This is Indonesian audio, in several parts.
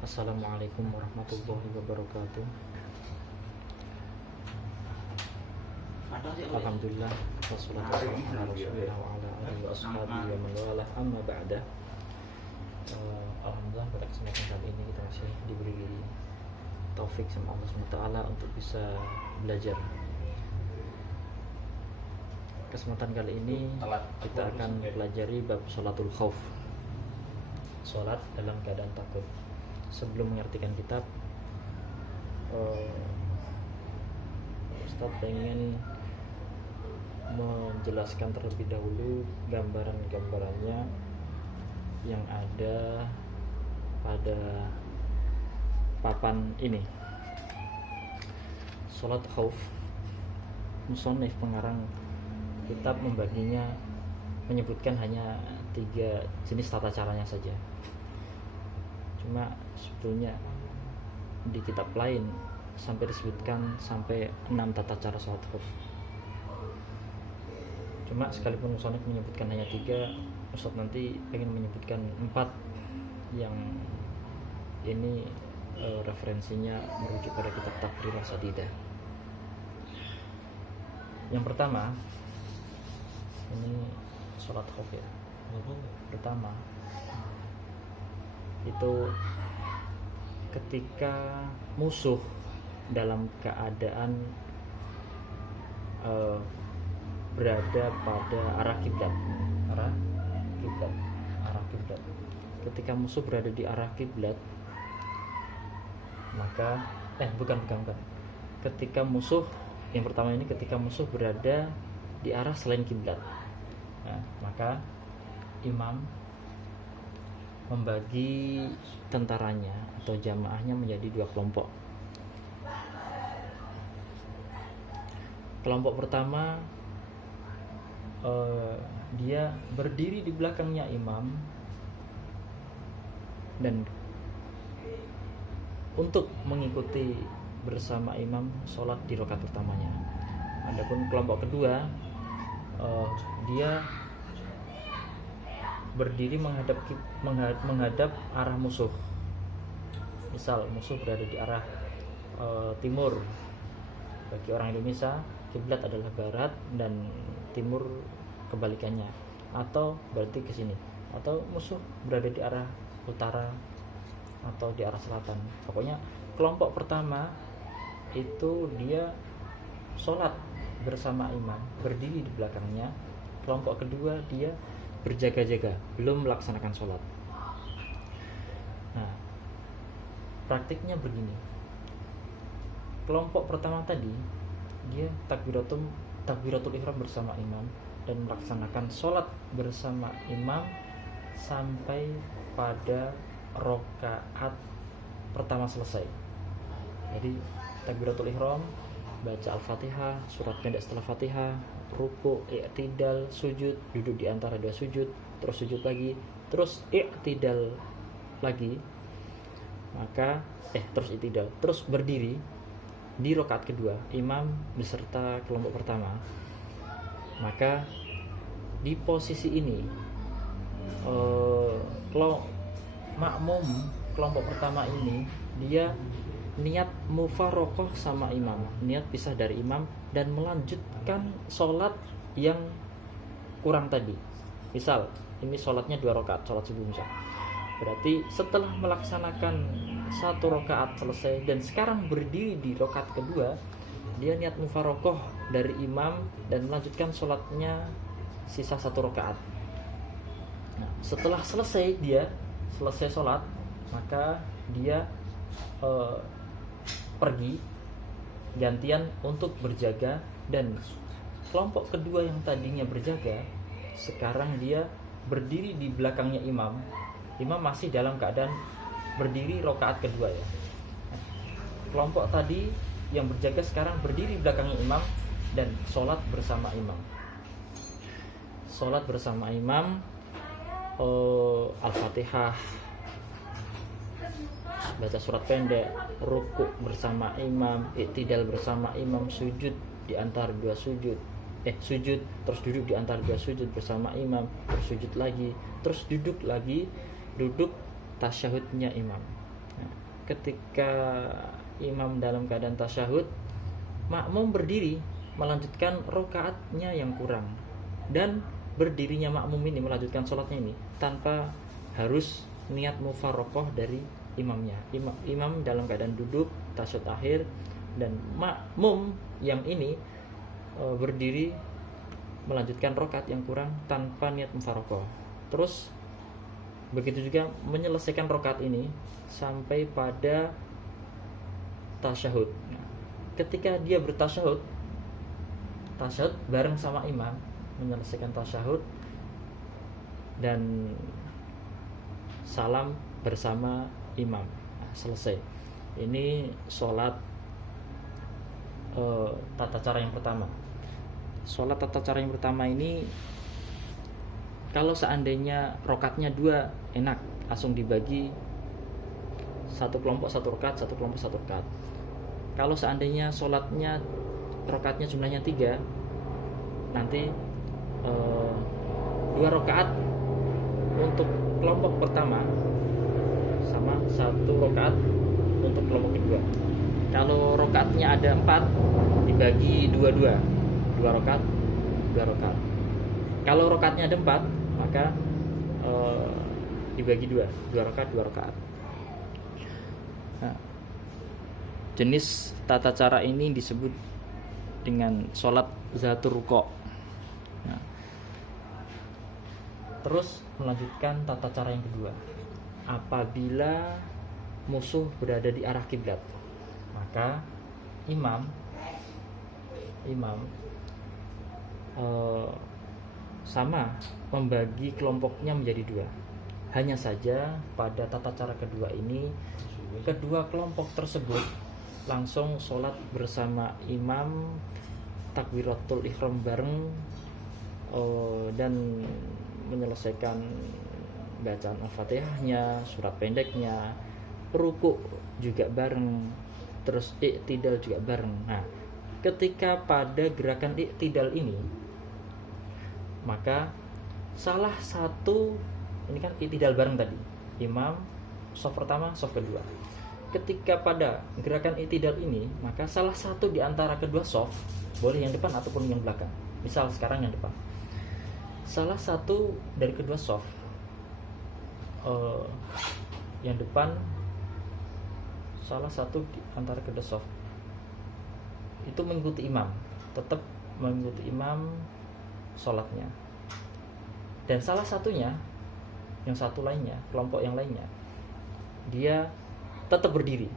Assalamualaikum warahmatullahi wabarakatuh. Alhamdulillah wassalatu wassalamu ala rasulillah wa ala alihi wa ashabihi wa man walah, amma ba'da. Alhamdulillah pada kesempatan kali ini kita masih diberi taufik sama Allah SWT untuk bisa belajar. Kesempatan kali ini kita akan pelajari bab sholatul khauf, sholat dalam keadaan takut. Sebelum mengartikan kitab, Ustadz pengen menjelaskan terlebih dahulu gambaran-gambarannya yang ada pada papan ini. Sholat khauf, musannif pengarang kitab membaginya, menyebutkan hanya 3 jenis tata caranya saja. Cuma sebetulnya di kitab lain sampai disebutkan sampai 6 tata cara sholat khauf. Cuma sekalipun musannif menyebutkan hanya 3, Ustadz nanti pengen menyebutkan 4 yang ini referensinya merujuk pada kitab Taqrir Sadidah. Yang pertama, ini sholat khauf ya. Pertama itu ketika musuh dalam keadaan berada pada arah kiblat. Ketika musuh berada di arah kiblat, maka bukan. Ketika musuh, yang pertama ini ketika musuh berada di arah selain kiblat, maka imam membagi tentaranya atau jamaahnya menjadi 2 kelompok. Kelompok pertama, dia berdiri di belakangnya imam dan untuk mengikuti bersama imam sholat di rakaat pertamanya. Adapun kelompok kedua, dia berdiri menghadap arah musuh. Misal musuh berada di arah timur. Bagi orang Indonesia, kiblat adalah barat dan timur kebalikannya, atau berarti ke sini. Atau musuh berada di arah utara atau di arah selatan. Pokoknya kelompok pertama itu dia sholat bersama imam, berdiri di belakangnya. Kelompok kedua dia berjaga-jaga, belum melaksanakan sholat. Nah, praktiknya begini. Kelompok pertama tadi dia takbiratul ihram bersama imam dan melaksanakan sholat bersama imam sampai pada rakaat pertama selesai. Jadi takbiratul ihram, baca al-fatihah, surat pendek setelah fatihah, ruku, i'tidal, sujud, duduk di antara 2 sujud, terus sujud lagi, terus i'tidal lagi, maka terus i'tidal, terus berdiri di rakaat kedua, imam beserta kelompok pertama. Maka di posisi ini makmum kelompok pertama ini dia niat mufarokoh sama imam, niat pisah dari imam dan melanjutkan sholat yang kurang tadi. Misal ini sholatnya 2 rakaat, sholat subuh misal. Berarti setelah melaksanakan 1 rakaat selesai dan sekarang berdiri di rakaat kedua, dia niat mufarokoh dari imam dan melanjutkan sholatnya sisa 1 rakaat. Nah, setelah selesai sholat, maka dia pergi gantian untuk berjaga, dan kelompok kedua yang tadinya berjaga sekarang dia berdiri di belakangnya imam. Imam masih dalam keadaan berdiri rakaat kedua ya. Kelompok tadi yang berjaga sekarang berdiri di belakangnya imam dan sholat bersama imam. Sholat bersama imam, al-fatihah, baca surat pendek, rukuk bersama imam, i'tidal bersama imam, sujud di antara 2 sujud, sujud terus duduk di antara 2 sujud bersama imam, terus sujud lagi, terus duduk lagi, duduk tasyahudnya imam. Nah, ketika imam dalam keadaan tasyahud, makmum berdiri melanjutkan rokaatnya yang kurang, dan berdirinya makmum ini melanjutkan sholatnya ini tanpa harus niat mufarokoh dari imamnya. Imam dalam keadaan duduk tasyahud akhir, dan makmum yang ini berdiri melanjutkan rokaat yang kurang tanpa niat mufarokoh. Terus begitu juga menyelesaikan rokaat ini sampai pada tasyahud. Nah, ketika dia bertasyahud bareng sama imam, menyelesaikan tasyahud dan salam bersama imam. Nah, selesai. Ini sholat tata cara yang pertama. Sholat tata cara yang pertama ini, kalau seandainya rokatnya 2, enak, langsung dibagi satu kelompok satu rokat, satu kelompok satu rokat. Kalau seandainya sholatnya rokatnya jumlahnya 3, nanti 2 rokaat untuk kelompok pertama sama 1 rokaat untuk kelompok kedua. Kalau rokaatnya ada 4, dibagi 2 rokaat, 2 rokaat. Kalau rokaatnya ada 4, maka dibagi 2 rokaat, 2 rokaat. Nah, jenis tata cara ini disebut dengan sholat zatur ruko'. Nah, terus melanjutkan tata cara yang kedua. Apabila musuh berada di arah kiblat, maka imam sama membagi kelompoknya menjadi 2. Hanya saja pada tata cara kedua ini, kedua kelompok tersebut langsung sholat bersama imam, takbiratul ihram bareng, dan menyelesaikan bacaan al-fatihahnya, surat pendeknya, ruku juga bareng, terus iktidal juga bareng. Nah, ketika pada gerakan iktidal ini, maka salah satu, ini kan iktidal bareng tadi, imam shaf pertama, shaf kedua. Ketika pada gerakan iktidal ini, maka salah satu di antara kedua shaf, boleh yang depan ataupun yang belakang. Misal sekarang yang depan, salah satu dari kedua shaf, yang depan, salah satu di antara kedua shaf itu mengikuti imam, tetap mengikuti imam sholatnya. Dan salah satunya, yang satu lainnya, kelompok yang lainnya, dia tetap berdiri.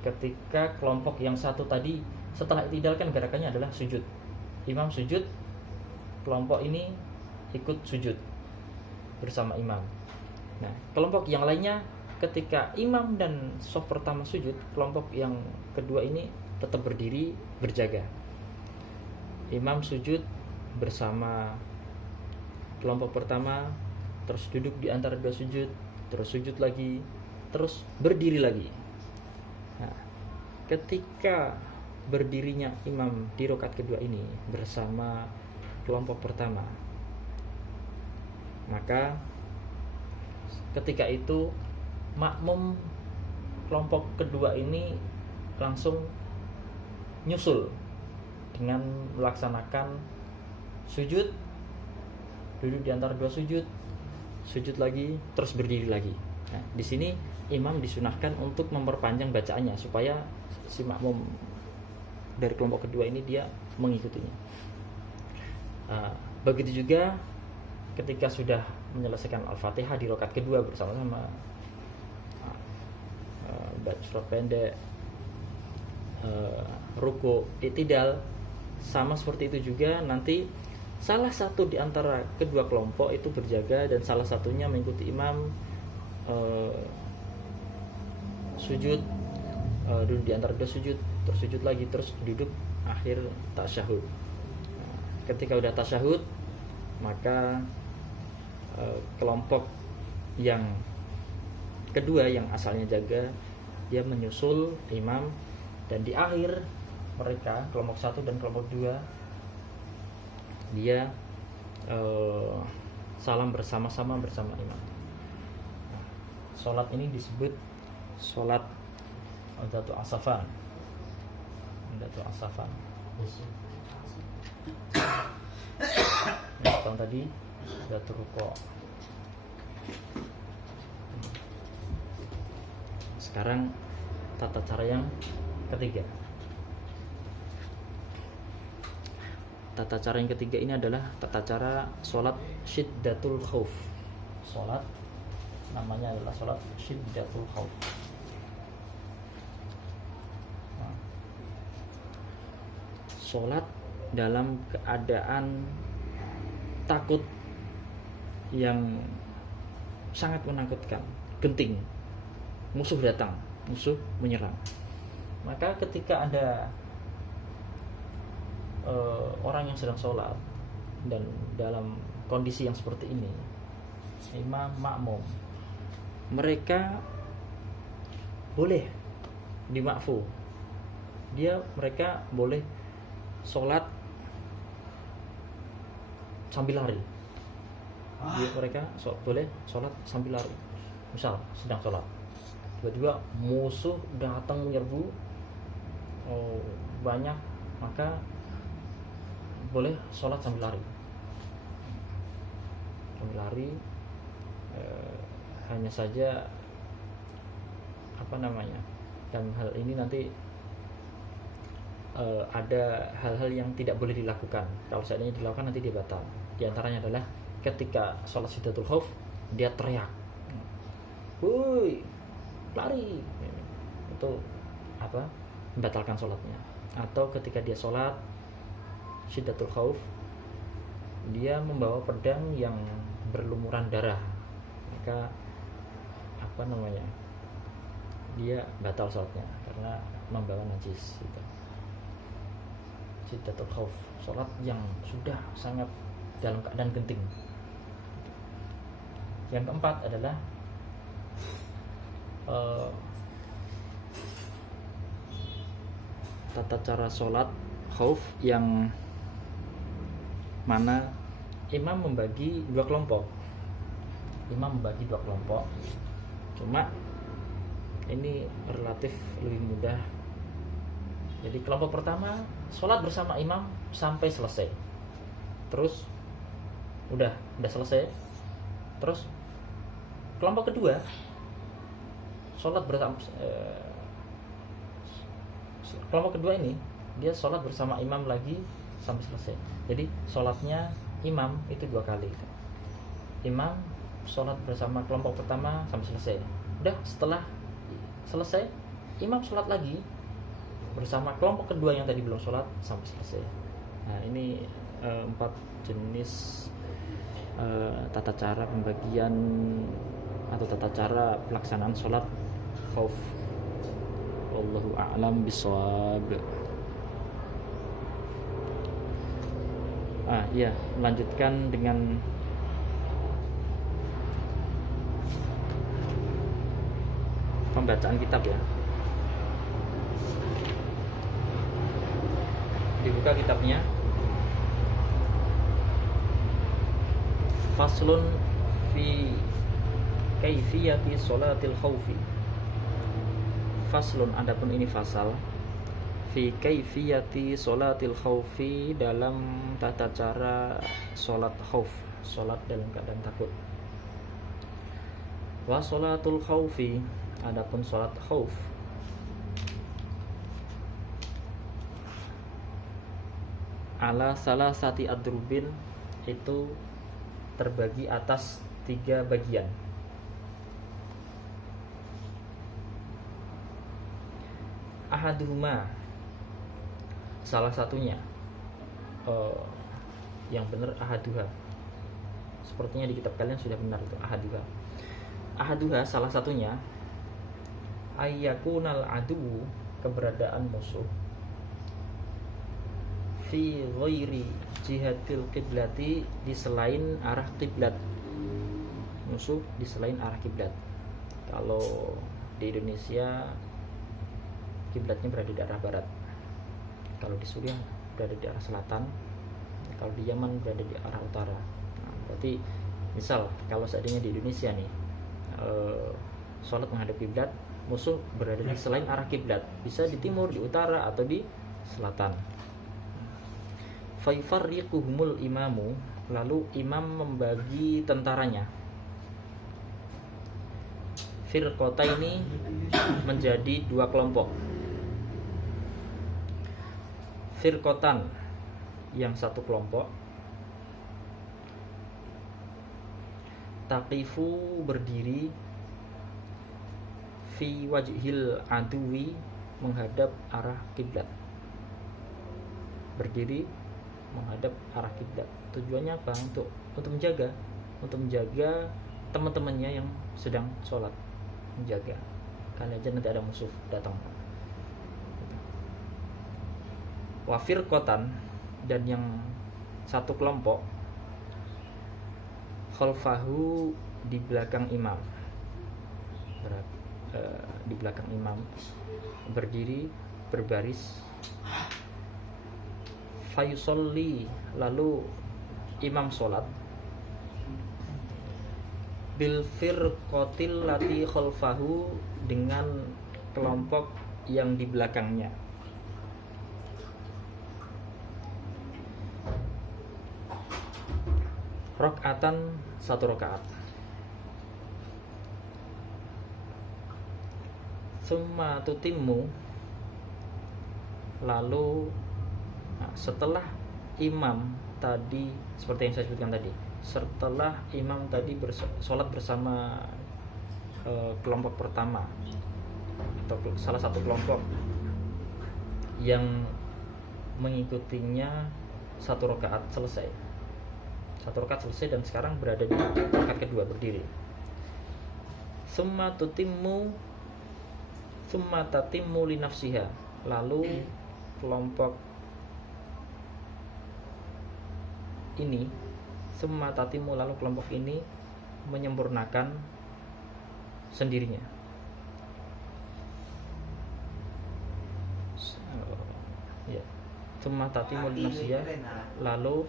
Ketika kelompok yang satu tadi setelah iktidal kan gerakannya adalah sujud, imam sujud, kelompok ini ikut sujud bersama imam. Nah, kelompok yang lainnya ketika imam dan shaf pertama sujud, kelompok yang kedua ini tetap berdiri berjaga. Imam sujud bersama kelompok pertama, terus duduk di antara 2 sujud, terus sujud lagi, terus berdiri lagi. Nah, ketika berdirinya imam di rakaat kedua ini bersama kelompok pertama, maka ketika itu makmum kelompok kedua ini langsung nyusul dengan melaksanakan sujud, duduk di antara 2 sujud, sujud lagi, terus berdiri lagi. Nah, di sini imam disunahkan untuk memperpanjang bacaannya supaya si makmum dari kelompok kedua ini dia mengikutinya. Begitu juga ketika sudah menyelesaikan al-fatihah di rakaat kedua bersama-sama, baca surat pendek, ruku, iktidal, sama seperti itu juga. Nanti salah satu di antara kedua kelompok itu berjaga dan salah satunya mengikuti imam, sujud, duduk di antara 2 sujud, terus sujud lagi, terus duduk akhir tasyahud. Ketika udah tasyahud, maka kelompok yang kedua yang asalnya jaga, dia menyusul imam, dan di akhir mereka kelompok 1 dan kelompok 2 dia salam bersama-sama bersama imam. Sholat ini disebut sholat Dhatu Asafan. Dhatu Asafan. Yang tadi Dhatu Ruko. Sekarang tata cara yang ketiga. Tata cara yang ketiga ini adalah tata cara sholat syiddatul khauf. Sholat namanya adalah sholat syiddatul khauf. Sholat dalam keadaan takut yang sangat menakutkan, genting, musuh datang, musuh menyerang. Maka ketika ada orang yang sedang sholat dan dalam kondisi yang seperti ini, imam makmum, mereka boleh dimakfu, mereka boleh sholat sambil lari. Mereka boleh sholat sambil lari. Misal sedang sholat, tiba-tiba musuh datang menyerbu banyak, maka boleh sholat sambil lari. Sambil lari, hanya saja dalam hal ini nanti ada hal-hal yang tidak boleh dilakukan. Kalau seandainya dilakukan nanti dia batal. Di antaranya adalah ketika sholat syiddatul khauf dia teriak, "Woi, lari!" Itu membatalkan sholatnya. Atau ketika dia sholat syiddatul khauf dia membawa pedang yang berlumuran darah, maka dia batal sholatnya karena membawa najis. Itu syiddatul khauf, sholat yang sudah sangat dalam keadaan genting. Yang keempat adalah tata cara sholat khauf yang mana imam membagi dua kelompok. Cuma ini relatif lebih mudah. Jadi kelompok pertama sholat bersama imam sampai selesai. Terus udah selesai. Terus kelompok kedua sholat bersama kelompok kedua ini dia sholat bersama imam lagi sampai selesai. Jadi sholatnya imam itu 2 kali. Imam sholat bersama kelompok pertama sampai selesai. Udah setelah selesai imam sholat lagi bersama kelompok kedua yang tadi belum sholat sampai selesai. Nah, ini 4 jenis tata cara pembagian atau tata cara pelaksanaan sholat khauf. Wallahu a'lam bishawab. Melanjutkan dengan pembacaan kitab ya. Dibuka kitabnya. Faslun fi kaifiyati sholatil khaufi. Faslun, adapun ini fasal, fi kaifiyati sholatil khaufi, dalam tata cara sholat khauf, sholat dalam keadaan takut. Wa sholatul khaufi, adapun sholat khauf, ala salasati adrubin, itu terbagi atas 3 bagian. Ahaduhuma, salah satunya, yang benar ahaduha. Sepertinya di kitab kalian sudah benar itu ahaduha. Ahaduha, salah satunya, ayyakunal adu, keberadaan musuh, fi ghairi jihatil qiblati, di selain arah kiblat. Musuh di selain arah kiblat. Kalau di Indonesia kiblatnya berada di arah barat. Kalau di Suriah berada di arah selatan. Kalau di Yaman berada di arah utara. Nah, berarti misal kalau seandainya di Indonesia nih, sholat menghadap kiblat, musuh berada di selain arah kiblat, bisa di timur, di utara, atau di selatan. Fayufarriquhumul imamu, lalu imam membagi tentaranya. Firqota ini menjadi dua kelompok. Firqotan, yang satu kelompok, taqifu, berdiri, fi wajhil aduwi, menghadap arah kiblat. Berdiri menghadap arah kiblat. Tujuannya apa? Untuk menjaga teman-temannya yang sedang sholat, menjaga kan aja nanti ada musuh datang. Wa firqotan, dan yang satu kelompok, khalfahu, di belakang imam, di belakang imam, berdiri berbaris. Fayusolli, lalu imam sholat, bil firqatil lati khalfahu, dengan kelompok yang di belakangnya. Rokatan, satu rokaat. Summa tutimmu, lalu setelah imam tadi, seperti yang saya sebutkan tadi, setelah imam tadi sholat bersama kelompok pertama atau salah satu kelompok yang mengikutinya, satu rakaat selesai dan sekarang berada di rakaat kedua, berdiri. Summa tatimmu li nafsiha, lalu kelompok ini, summa tatimmu, lalu kelompok ini menyempurnakan sendirinya. Ya. Summa tatimmu li nafsiha, lalu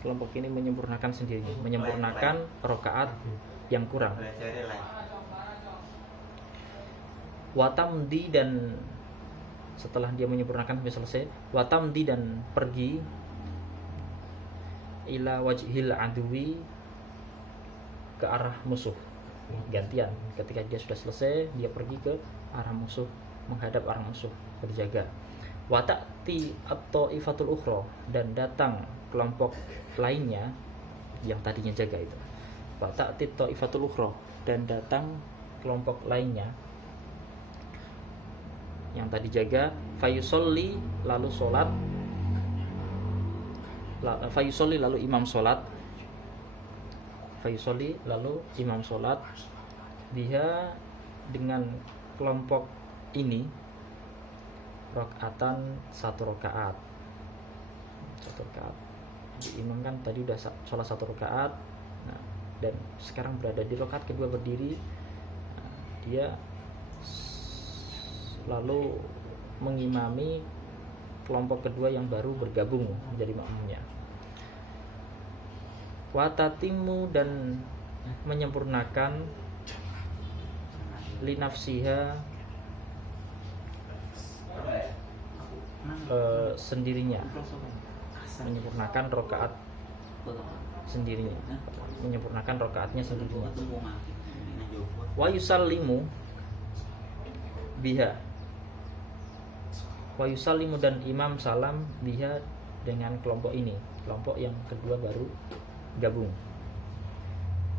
kelompok ini menyempurnakan sendirinya, menyempurnakan rakaat yang kurang. Watamdi, dan setelah dia menyempurnakan sampai selesai, watamdi, dan pergi, ila wajhil aduwi, ke arah musuh, gantian. Ketika dia sudah selesai, dia pergi ke arah musuh, menghadap arah musuh, berjaga. Wata'ti at-ta'ifatul ukhra, dan datang kelompok lainnya yang tadinya jaga itu. Wata'ti at-ta'ifatul ukhra, dan datang kelompok lainnya yang tadi jaga. Fayusolli, lalu sholat. Fayusolli, lalu imam sholat. Fayusolli, lalu imam sholat. Dia, dengan kelompok ini, rakaatan, satu rakaat. Jadi imam kan tadi udah sholat satu rakaat, dan sekarang berada di rakaat kedua, berdiri. Dia lalu mengimami kelompok kedua yang baru bergabung menjadi makmumnya. Watatimu, dan menyempurnakan linafsiha, sendirinya, menyempurnakan rakaat sendirinya, menyempurnakan rakaatnya sendirinya. Wa yusallimu biha, wa yusallimu, dan imam salam biha, dengan kelompok ini, kelompok yang kedua baru gabung.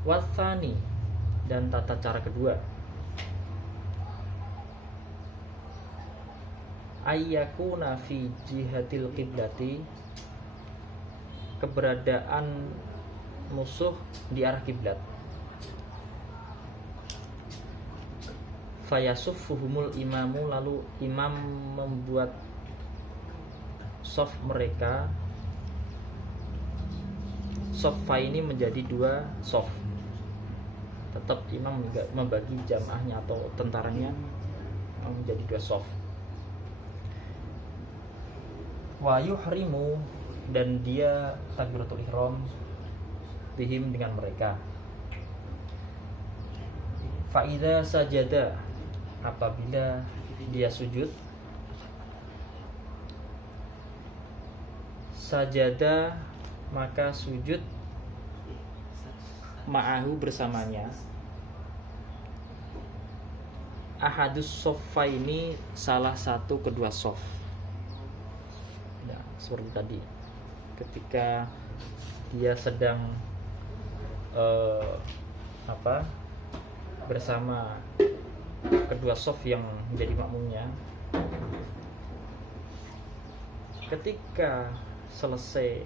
Wathani, dan tata cara kedua, ayyakuna fi jihatil qiblati, keberadaan musuh di arah kiblat. Fayasuffuhumul imamu, lalu imam membuat sof mereka. Sofa ini menjadi dua sof. Tetap imam membagi jamaahnya atau tentaranya menjadi dua sof. Wa yuhrimu, dan dia takbiratul ihram bihim, dengan mereka. Fa'idha sajada, apabila dia sujud, sajada maka sujud ma'ahu bersamanya, ahadus soffa ini salah satu kedua sof. Ya, seperti tadi ketika dia sedang bersama kedua sof yang menjadi makmumnya, ketika selesai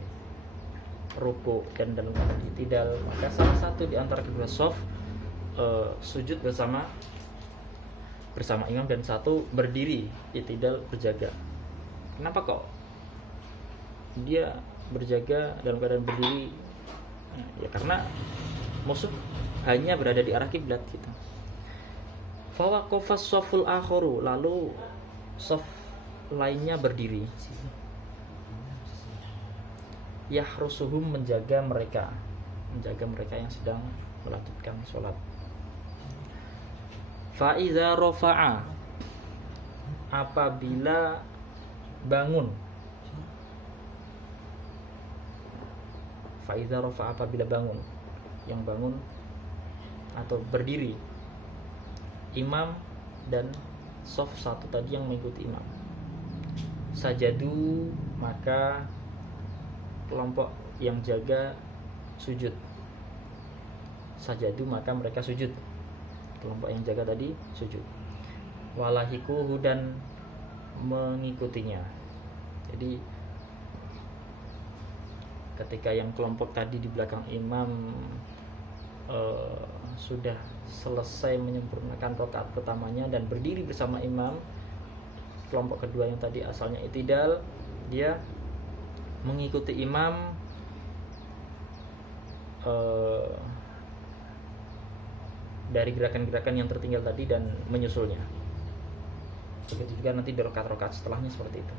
ruku dan dalam keadaan i'tidal, maka salah satu di antara kedua sof sujud bersama imam dan satu berdiri i'tidal berjaga. Kenapa kok dia berjaga dalam keadaan berdiri? Ya karena musuh hanya berada di arah kiblat gitu. Fa waqafa shaful akharu, lalu shaf lainnya berdiri. Yahrusuhum, menjaga mereka yang sedang melanjutkan sholat. Fa iza rafa'a, apabila bangun. Fa iza rafa'a, apabila bangun, yang bangun atau berdiri imam dan shaf satu tadi yang mengikuti imam. Sajadu, maka kelompok yang jaga sujud. Sajadu, maka mereka sujud. Kelompok yang jaga tadi sujud. Walahikuhu, dan mengikutinya. Jadi ketika yang kelompok tadi di belakang imam sudah selesai menyempurnakan rakaat pertamanya dan berdiri bersama imam, kelompok kedua yang tadi asalnya i'tidal, dia mengikuti imam dari gerakan-gerakan yang tertinggal tadi dan menyusulnya. Begitu juga nanti di rakaat-rakaat setelahnya seperti itu.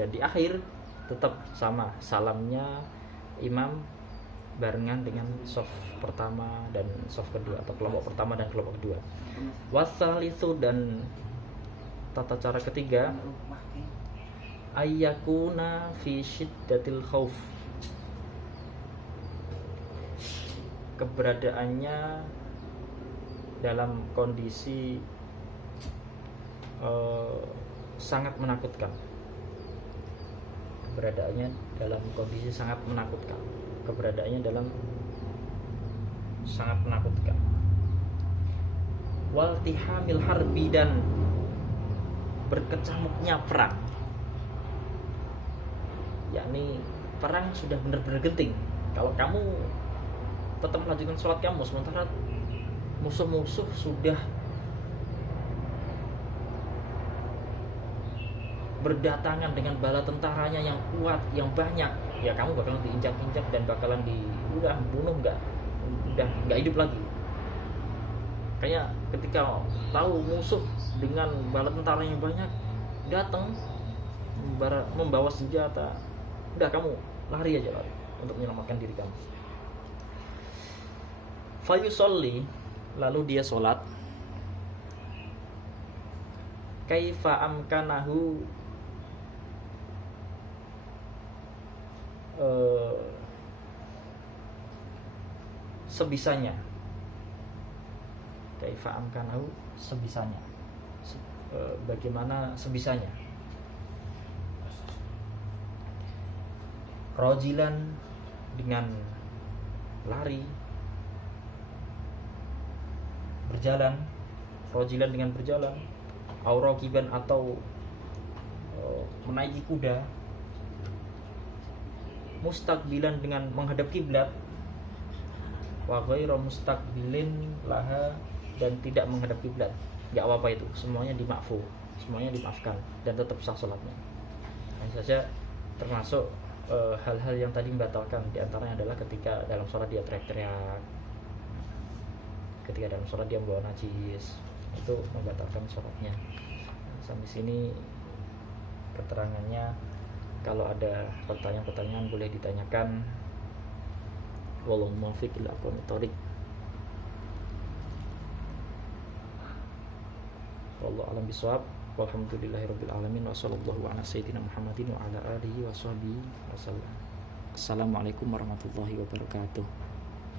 Jadi akhir tetap sama, salamnya imam barengan dengan shaf pertama dan shaf kedua, atau kelompok pertama dan kelompok kedua. Wasalisu, dan tata cara ketiga, ayyakuna fi syiddatil khauf, keberadaannya dalam kondisi sangat menakutkan. Keberadaannya dalam kondisi sangat menakutkan. Keberadaannya dalam sangat menakutkan. Waltihamil harbi, dan berkecamuknya perang. Yakni perang sudah benar-benar genting. Kalau kamu tetap melanjutkan sholat kamu sementara musuh-musuh sudah berdatangan dengan bala tentaranya yang kuat, yang banyak, ya kamu bakalan diinjak-injak dan bakalan udah bunuh, nggak hidup lagi. Kayak ketika tahu musuh dengan bala tentara yang banyak datang membawa senjata, udah kamu lari aja untuk menyelamatkan diri kamu. Fayusolli, lalu dia sholat. Kaifa amkanahu, sebisanya. Kaifa amkanahu, sebisanya. Bagaimana sebisanya? Rojilan, dengan lari, berjalan. Rojilan, dengan berjalan. Aurokiban, atau menaiki kuda. Mustaqbilan, dengan menghadap kiblat. Wa ghairu mustaqbilin laha, dan tidak menghadap kiblat. Enggak apa-apa itu, semuanya dimaafkan, semuanya dimaafkan dan tetap sah salatnya. Hanya saja termasuk hal-hal yang tadi membatalkan, di antaranya adalah ketika dalam sholat dia teriak-teriak, ketika dalam sholat dia membawa najis, itu membatalkan sholatnya. Sampai sini keterangannya. Kalau ada pertanyaan-pertanyaan boleh ditanyakan. Wallahu muwaffiq ila aqwamit thoriq. Wallahu a'lam bishawab. Walhamdulillahirabbil alamin wa sallallahu ala sayyidina Muhammadin wa ala alihi wa sahbihi wasallam. Assalamualaikum warahmatullahi wabarakatuh.